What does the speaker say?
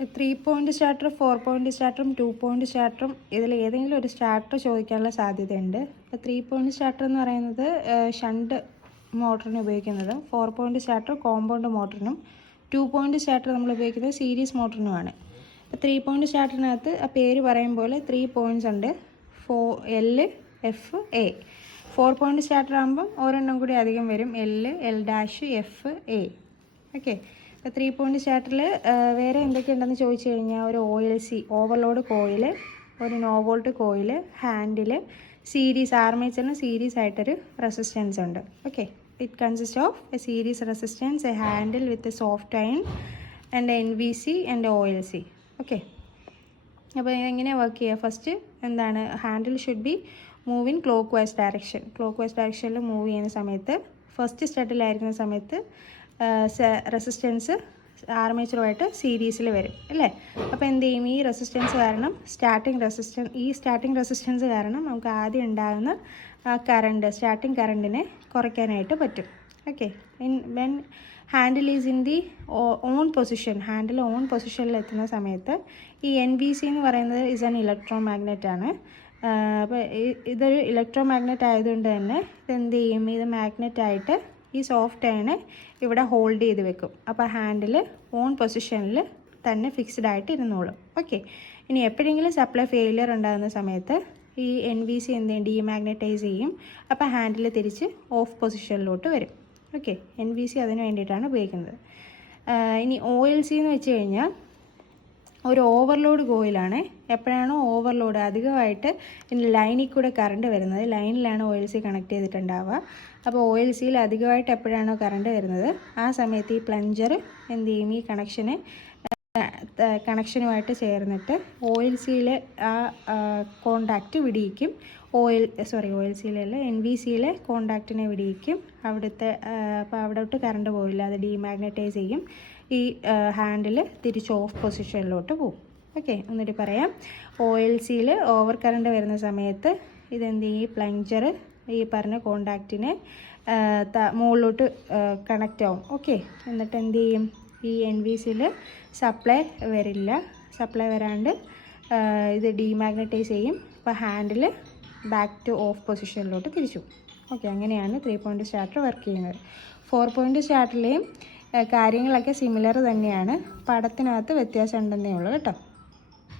3 point starter, 4 point സ്റ്റാർട്ടറും 2 point സ്റ്റാർട്ടറും ഇതിൽ ഏതെങ്കിലും ഒരു സ്റ്റാർട്ടർ ചോദിക്കാനുള്ള സാധ്യതയുണ്ട്. അപ്പോൾ 3 പോയിൻ്റ് സ്റ്റാർട്ടർ എന്ന് പറയുന്നത് ഷണ്ട് മോട്ടറിന് ഉപയോഗിക്കുന്നത്, 4 പോയിൻ്റ് സ്റ്റാർട്ടർ കോമ്പൗണ്ട് മോട്ടറിനും, 2 പോയിൻ്റ് സ്റ്റാർട്ടർ നമ്മൾ ഉപയോഗിക്കുന്നത് സീരീസ് മോട്ടറിനുമാണ്. അപ്പോൾ 3 പോയിൻ്റ് സ്റ്റാർട്ടറിനകത്ത് ആ പേര് പറയും പോലെ 3 പോയിൻറ്റ്സ് ഉണ്ട്, L, F, A. 4 point starter ആകുമ്പം ഒരെണ്ണം കൂടി അധികം വരും, L, L', F, A. Okay. അപ്പോൾ 3 പോയിൻ്റ് സ്റ്റാർട്ടറിൽ വേറെ എന്തൊക്കെയുണ്ടെന്ന് ചോദിച്ചു കഴിഞ്ഞാൽ ഒരു OLC ഓവർലോഡ് കോയിൽ, ഒരു no volt coil, handle, series ആർമേച്ചറിന് സീരീസ് ആയിട്ടൊരു റെസിസ്റ്റൻസ് ഉണ്ട്. Okay. It consist of a series resistance, a handle with a soft iron and NVC and OLC. Okay. അപ്പോൾ എങ്ങനെയാണ് വർക്ക് ചെയ്യുക? ഫസ്റ്റ് എന്താണ്, handle should be move in clockwise direction. Clockwise ഡയറക്ഷനിൽ move ചെയ്യുന്ന സമയത്ത് first സ്റ്റഡിലായിരിക്കുന്ന സമയത്ത് resistance ആർമേച്ചറുമായിട്ട് സീരീസിൽ വരും അല്ലേ. അപ്പോൾ എന്ത് ചെയ്യും, ഈ റെസിസ്റ്റൻസ് കാരണം സ്റ്റാർട്ടിംഗ് റെസിസ്റ്റൻസ് കാരണം നമുക്ക് ആദ്യം ഉണ്ടാകുന്ന സ്റ്റാർട്ടിംഗ് കറണ്ടിനെ കുറയ്ക്കാനായിട്ട് പറ്റും. Okay. When handle is in the on position, handle on പൊസിഷനിൽ എത്തുന്ന സമയത്ത് ഈ NVC എന്ന് പറയുന്നത് ഇസ് ആൻ ഇലക്ട്രോ മാഗ്നറ്റ് ആണ്. അപ്പോൾ ഇതൊരു ഇലക്ട്രോ മാഗ്നറ്റ് ആയതുകൊണ്ട് തന്നെ ഇതെന്ത് ചെയ്യും, ഇത് മാഗ്നറ്റായിട്ട് ഈ സോഫ്റ്റ് അയണ് ഇവിടെ ഹോൾഡ് ചെയ്ത് വെക്കും. അപ്പോൾ ഹാൻഡിൽ ഓൺ പൊസിഷനിൽ തന്നെ ഫിക്സ്ഡ് ആയിട്ട് ഇരുന്നോളും. ഓക്കെ. ഇനി എപ്പോഴെങ്കിലും സപ്ലൈ ഫെയിലിയർ ഉണ്ടാകുന്ന സമയത്ത് ഈ NVC എന്ത് ചെയ്യും, ഡീമാഗ്നറ്റൈസ് ചെയ്യും. അപ്പോൾ ഹാൻഡിൽ തിരിച്ച് ഓഫ് പൊസിഷനിലോട്ട് വരും. ഓക്കെ. NVC അതിന് വേണ്ടിയിട്ടാണ് ഉപയോഗിക്കുന്നത്. ഇനി OLC എന്ന് വെച്ച് കഴിഞ്ഞാൽ ഒരു ഓവർലോഡ് കോയിലാണ്. എപ്പോഴാണോ ഓവർലോഡ് അധികമായിട്ട് ലൈനിൽ കൂടെ കറണ്ട് വരുന്നത്, ലൈനിലാണ് OLC കണക്ട് ചെയ്തിട്ടുണ്ടാവുക. അപ്പോൾ OLCയിൽ അധികമായിട്ട് എപ്പോഴാണോ കറണ്ട് വരുന്നത് ആ സമയത്ത് ഈ പ്ലഞ്ചർ എന്ത് ചെയ്യും, ഈ കണക്ഷനുമായിട്ട് ചേർന്നിട്ട് OLCയിലെ ആ കോണ്ടാക്റ്റ് വിടിയിക്കും. OLCയിലല്ല NVCയിലെ കോണ്ടാക്റ്റിനെ വിടിയിക്കും. അപ്പോൾ അവിടോട്ട് കറണ്ട് പോവില്ല, അത് ഡീമാഗ്നറ്റൈസ് ചെയ്യും. ഈ ഹാൻഡിൽ തിരിച്ച് ഓഫ് പൊസിഷനിലോട്ട് പോകും. ഓക്കെ. എന്നിട്ട് പറയാം, OLCയിൽ ഓവർ കറണ്ട് വരുന്ന സമയത്ത് ഇതെന്ത് ചെയ്യും, ഈ പ്ലഞ്ചർ ഈ പറഞ്ഞ കോണ്ടാക്റ്റിനെ മുകളിലോട്ട് കണക്റ്റ് ആവും. ഓക്കെ. എന്നിട്ട് എന്ത് ചെയ്യും, ഈ NVCയിൽ സപ്ലൈ വരാണ്ട് ഇത് ഡീമാഗ്നറ്റൈസ് ചെയ്യും. അപ്പോൾ ഹാൻഡിൽ ബാക്ക് ടു ഓഫ് പൊസിഷനിലോട്ട് തിരിച്ചു. ഓക്കെ. അങ്ങനെയാണ് 3 പോയിൻ്റ് സ്റ്റാർട്ടർ വർക്ക് ചെയ്യുന്നത്. 4 പോയിൻ്റ് സ്റ്റാർട്ടറിലെയും കാര്യങ്ങളൊക്കെ സിമിലർ തന്നെയാണ്, പടത്തിനകത്ത് വ്യത്യാസം ഉണ്ടെന്നേ ഉള്ളൂ കേട്ടോ.